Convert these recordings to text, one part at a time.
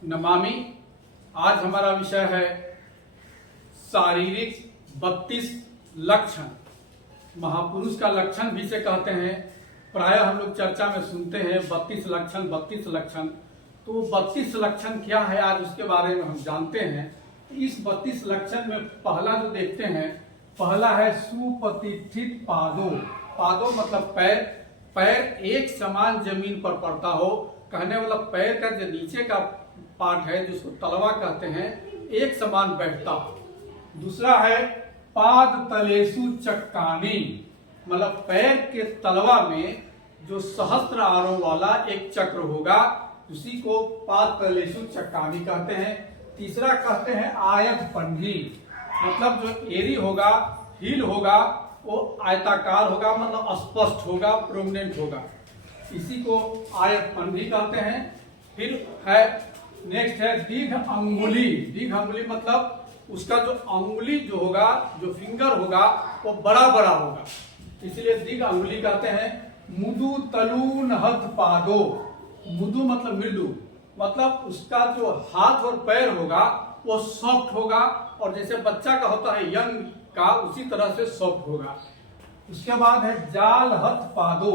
नमामि। आज हमारा विषय है शारीरिक 32 लक्षण। महापुरुष का लक्षण भी से कहते हैं। प्रायः हम लोग चर्चा में सुनते हैं 32 लक्षण 32 लक्षण। तो 32 लक्षण क्या है, आज उसके बारे में हम जानते हैं। इस 32 लक्षण में पहला जो देखते हैं, पहला है सुप्रतिष्ठित पादों। पादों मतलब पैर। पैर एक समान जमीन पर पड़ता हो, कहने वाला पैर का जो नीचे का पार्ट है जिसको तलवा कहते हैं, एक समान बैठता हो। दूसरा है पाद तलेसु चक्कानी, मतलब पैर के तलवा में जो सहस्त्र आरों वाला एक चक्र होगा, उसी को पाद तलेसु चक्कानी कहते हैं। तीसरा कहते हैं आयत पंडी, मतलब जो एरी होगा, हील होगा, वो आयताकार होगा, मतलब स्पष्ट होगा, प्रोमिनेंट होगा, इसी को आयत पंडी कहते हैं। फिर है नेक्स्ट है दीर्घ अंगुली। दीर्घ अंगुली मतलब उसका जो अंगुली जो होगा, जो फिंगर होगा, वो बड़ा बड़ा होगा, इसलिए दीर्घ अंगुली कहते हैं। मुदु तलून हथ पादो। मुदु मतलब मृदु, मतलब उसका जो हाथ और पैर होगा वो सॉफ्ट होगा, और जैसे बच्चा का होता है यंग का, उसी तरह से सॉफ्ट होगा। उसके बाद है जाल हथ पादो।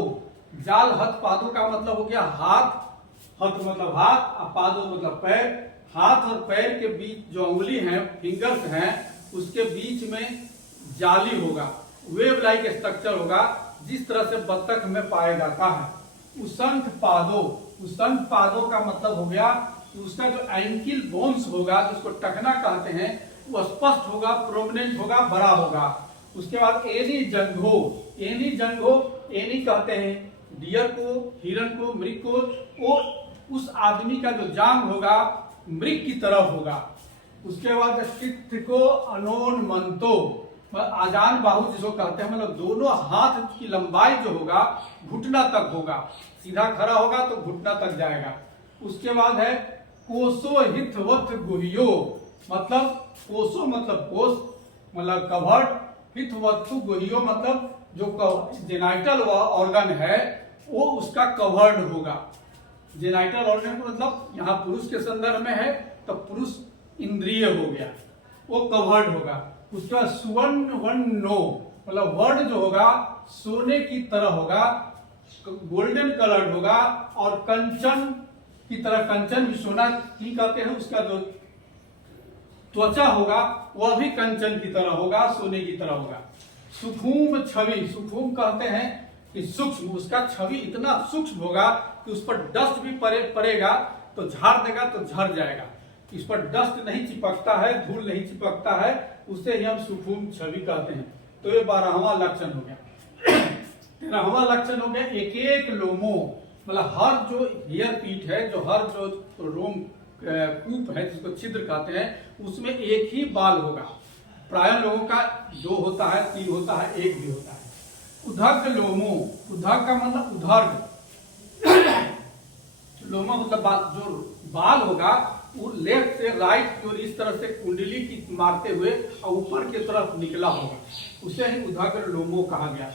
जाल हथ पादो का मतलब हो गया हाथ, हथ मतलब हाथ, पादो मतलब पैर। हाथ और पैर के बीच जो उंगली है, फिंगर्स हैं, उसके बीच में जाली होगा, वेव लाइक स्ट्रक्चर होगा, जिस तरह से बत्तख में पाया जाता है। उसंठ पादो। उसंठ पादो का मतलब हो गया कि उसका जो एंकिल बोन्स होगा, जिसको टखना कहते हैं, वो स्पष्ट होगा, प्रोमिनेंट होगा, बड़ा होगा। उसके बाद एनी जंघो। एनी जंघो, एनी कहते हैं डियर को, हिरण को, मृग को। वो उस आदमी का जो जांग होगा मृग की तरफ होगा। उसके बाद चित्त को अनोन मंतो, आजान बाहु जिसको कहते हैं, मतलब दोनों हाथ की लंबाई जो होगा घुटना तक होगा। सीधा खड़ा होगा तो घुटना तक जाएगा। उसके बाद है कोसो हितवत गुहियो, मतलब कोसो मतलब कोस मतलब कवर्ड, हितवत्तु गुहियो मतलब जो जेनाइटल ऑर्गन है वो उसका कवर्ड होगा। जेनाइटल ऑर्गन मतलब यहाँ पुरुष के संदर्भ में है तो पुरुष इंद्रिय हो गया, वो कवर्ड होगा। उसके बाद सुवर्ण वन्नो, मतलब वर्ण जो होगा सोने की तरह होगा, गोल्डन कलर्ड होगा, और कंचन की तरह, कंचन भी सोना ही कहते हैं, उसका जो त्वचा होगा वह भी कंचन की तरह होगा, सोने की तरह होगा। सुखूम छवि। सुखूम कहते हैं कि सूक्ष्म, उसका छवि इतना सूक्ष्म होगा कि उस पर डस्ट भी पड़ेगा तो झाड़ देगा तो झड़ जाएगा। इस पर डस्ट नहीं चिपकता है, धूल नहीं चिपकता है, उसे ही हम सुखूम छवि कहते हैं। तो ये 12वां लक्षण हो गया। 13वां लक्षण हो गया एक एक लोमो, मतलब हर जो हेयर पीट है, जो हर जो रोम कूप है, जिसको छिद्र कहते हैं, उसमें एक ही बाल होगा। प्राय लोगों का 2 होता है, 3 होता है, 1 भी होता है। उधर्ग लोमो। उधर्ग का मतलब उधर्ग, लोमो मतलब जो बाल होगा वो लेफ्ट से राइट की ओर इस तरह से कुंडली की मारते हुए और ऊपर की तरफ निकला होगा, उसे ही उधर्ग लोमो कहा गया।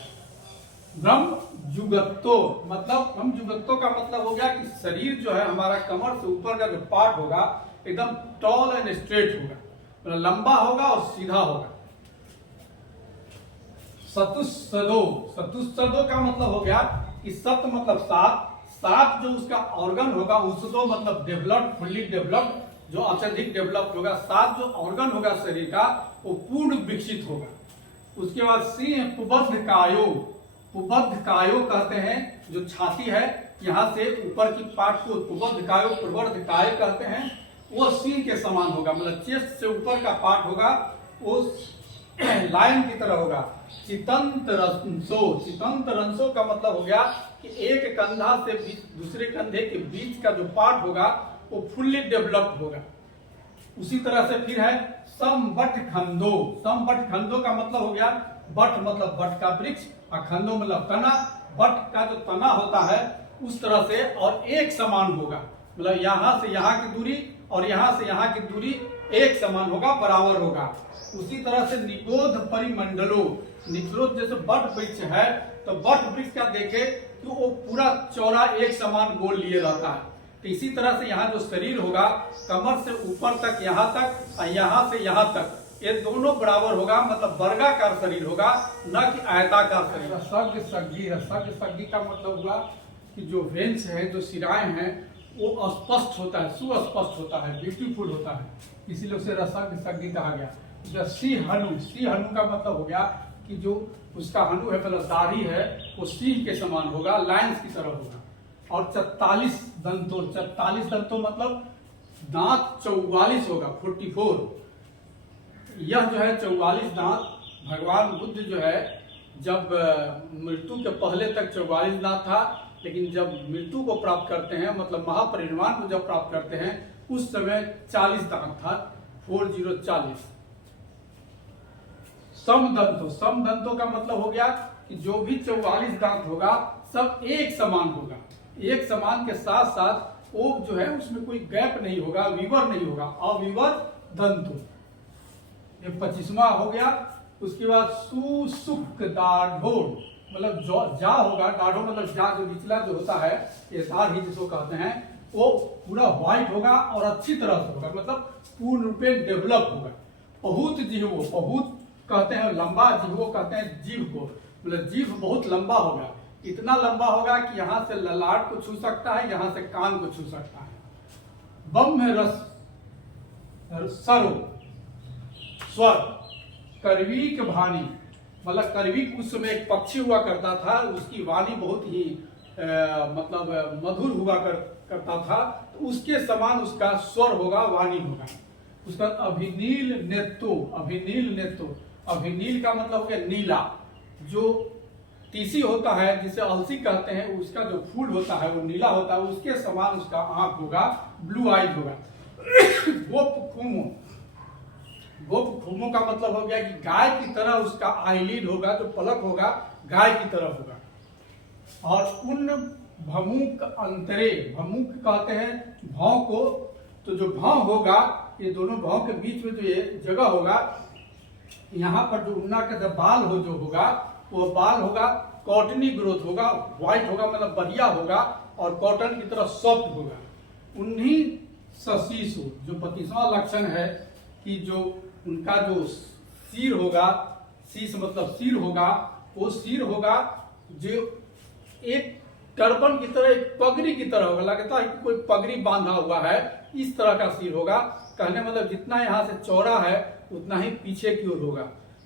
ब्रह्म जुगत्तो, मतलब ब्रह्म जुगत्तो का मतलब हो गया कि शरीर जो है हमारा कमर से ऊपर का जो पार्ट होगा एकदम टॉल एंड स्ट्रेट होगा, मतलब लंबा होगा और सीधा होगा। सतुसदो। सतुसदो का मतलब हो गया कि सत मतलब सात, सात जो उसका ऑर्गन होगा, उसदो मतलब डेवलप्ड, फुल्ली डेवलप्ड, जो अत्यधिक डेवलप्ड होगा। सात जो ऑर्गन होगा शरीर का वो पूर्ण विकसित होगा। उसके बाद सिंह पुबद्ध कायो। पुबद्ध कायो कहते हैं जो छाती है, यहाँ से ऊपर की पार्ट को पुबद्ध कायो, प्रवर्ध काय कहते हैं। वो सिंह के समान होगा, मतलब चेस्ट से ऊपर का पार्ट होगा वो लायन की तरह होगा। चितंत रंसो। चितंत रंसो का मतलब हो गया कि एक कंधा से दूसरे कंधे के बीच का जो पार्ट होगा वो फुल्ली डेवलप्ड होगा। उसी तरह से फिर है समबट खंडो। समबट खंडो का मतलब हो गया, बट मतलब बट का वृक्ष, और खंडो मतलब तना। बट का जो तना होता है उस तरह से और एक समान होगा, मतलब यहाँ से यहाँ की दूरी और यहाँ से यहाँ की दूरी एक समान होगा, बराबर होगा। उसी तरह से निबोध परिमंडलो। निबोध जैसे बट वृक्ष है तो बट वृक्ष का देखे कि वो पूरा चौड़ा एक समान गोल लिए रहता है, तो इसी तरह से यहाँ जो शरीर होगा कमर से ऊपर तक, यहाँ तक और यहाँ से यहाँ तक, ये दोनों बराबर होगा, मतलब वर्गाकार शरीर होगा, न कि आयताकार शरीर। रसज्ञ सज्ञी, रसज्ञ सज्ञी का मतलब हुआ कि जो वेंस है, जो सिराएं हैं, वो स्पष्ट होता है, सुस्पष्ट होता है, ब्यूटीफुल होता है, इसीलिए उसे रसज्ञ सज्ञी कहा गया। सिंह हनु, सिंह हनु का मतलब हो गया कि जो उसका हनु है, मतलब दाढ़ी है, वो सिंह के समान होगा, लायंस की तरह होगा। और 44 दंतों, 44 दंतों मतलब दांत 44 होगा, 44। यह जो है 44 दांत, भगवान बुद्ध जो है जब मृत्यु के पहले तक 44 दांत था, लेकिन जब मृत्यु को प्राप्त करते हैं, मतलब महापरिनिर्वाण को जब प्राप्त करते हैं, उस समय 40 दांत था, 40। समदंतों, समदंतों का मतलब हो गया कि जो भी 44 दांत होगा सब एक समान होगा, एक समान के साथ साथ वो जो है उसमें कोई गैप नहीं होगा, विवर नहीं होगा, अविवर दंतों। ये 25वां हो गया। उसके बाद सुसुक दाढ़ों, मतलब जा होगा, दाढ़ों मतलब जा, जो निचला जो होता है, ये दाढ़ ही जिसको कहते हैं, वो पूरा व्हाइट होगा और अच्छी तरह से होगा, मतलब पूर्ण रूप में डेवलप होगा। बहुत जीवो, बहुत कहते हैं लंबा, जीवो कहते हैं जीव को, मतलब जीव बहुत लंबा होगा, इतना लंबा होगा कि यहाँ से ललाट को छू सकता है, यहाँ से कान को छू सकता है। ब्रह्म रस सरो स्वर, करवीक वाणी, मतलब करवीक उस समय एक पक्षी हुआ करता था, उसकी वाणी बहुत ही मतलब मधुर हुआ करता था, तो उसके समान उसका स्वर होगा, वाणी होगा। उसका अभिनील नेत्रो, अभिनील नेत्रो, अभिनील का मतलब हो गया नीला। जो तीसी होता है, जिसे अलसी कहते हैं, उसका जो फूल होता है वो नीला होता है, उसके समान उसका आंख होगा, ब्लू आइज होगा। गोप खूमो, गोप खूमो का मतलब हो गया कि गाय की तरह उसका आईलिड होगा, जो पलक होगा गाय की तरह होगा। और उन भमुक अंतरे, भमुक कहते हैं भाव को, तो जो भाव होगा, ये दोनों भाव के बीच में जो ये जगह होगा, यहाँ पर जो उन्ना का जो बाल हो जो होगा, वो बाल होगा कॉटनी ग्रोथ होगा, व्हाइट होगा, मतलब बढ़िया होगा, और कॉटन की तरह सॉफ्ट होगा। उन्हीं सशीसु, जो 25वां लक्षण है कि जो उनका जो सिर होगा, शीश मतलब सिर होगा, वो सिर होगा जो एक टर्बन की तरह, एक पगड़ी की तरह होगा, लगता है कि कोई पगड़ी बांधा हुआ है, इस तरह का सिर होगा। कहने मतलब जितना यहाँ से चौड़ा है उतना ही पीछे की ओर होगा।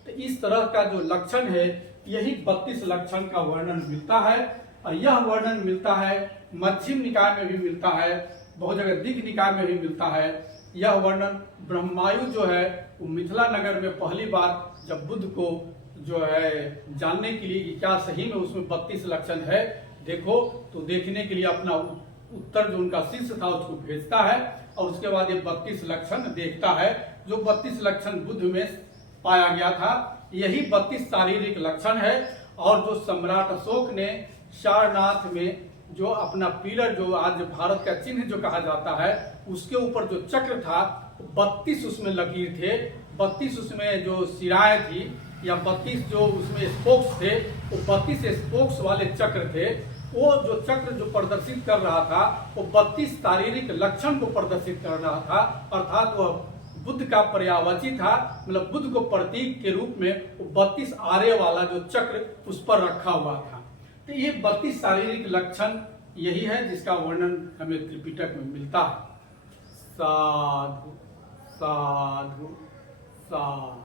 तो इस तरह का जो लक्षण है, यही 32 लक्षण का वर्णन मिलता है। और यह वर्णन मिलता है मध्यम निकाय में भी मिलता है, बहुत जगह दिग्ग निकाय में भी मिलता है। यह वर्णन ब्रह्मायु जो है वो मिथिला नगर में पहली बार जब बुद्ध को जो है जानने के लिए कि क्या सही में उसमें 32 लक्षण है, देखो तो देखने के लिए अपना उत्तर जो उनका शिष्य था उसको भेजता है, और उसके बाद ये 32 लक्षण देखता है। जो 32 लक्षण बुद्ध में पाया गया था, यही 32 शारीरिक लक्षण है। और जो सम्राट अशोक ने सारनाथ में जो अपना पिलर, जो आज भारत का चिन्ह जो कहा जाता है, उसके ऊपर जो चक्र था, 32 उसमें लकीर थे, 32 उसमें जो सिराएं थी, या 32 जो उसमें स्पोक्स थे, वो 32 स्पोक्स वाले चक्र थे। वो जो चक्र जो प्रदर्शित कर रहा था, वो 32 शारीरिक लक्षण को प्रदर्शित कर रहा था, अर्थात वह बुद्ध का पर्यायवाची था, मतलब बुद्ध को प्रतीक के रूप में वो 32 आरे वाला जो चक्र उस पर रखा हुआ था। तो ये 32 शारीरिक लक्षण यही है जिसका वर्णन हमें त्रिपिटक में मिलता है। साधु साधु साधु।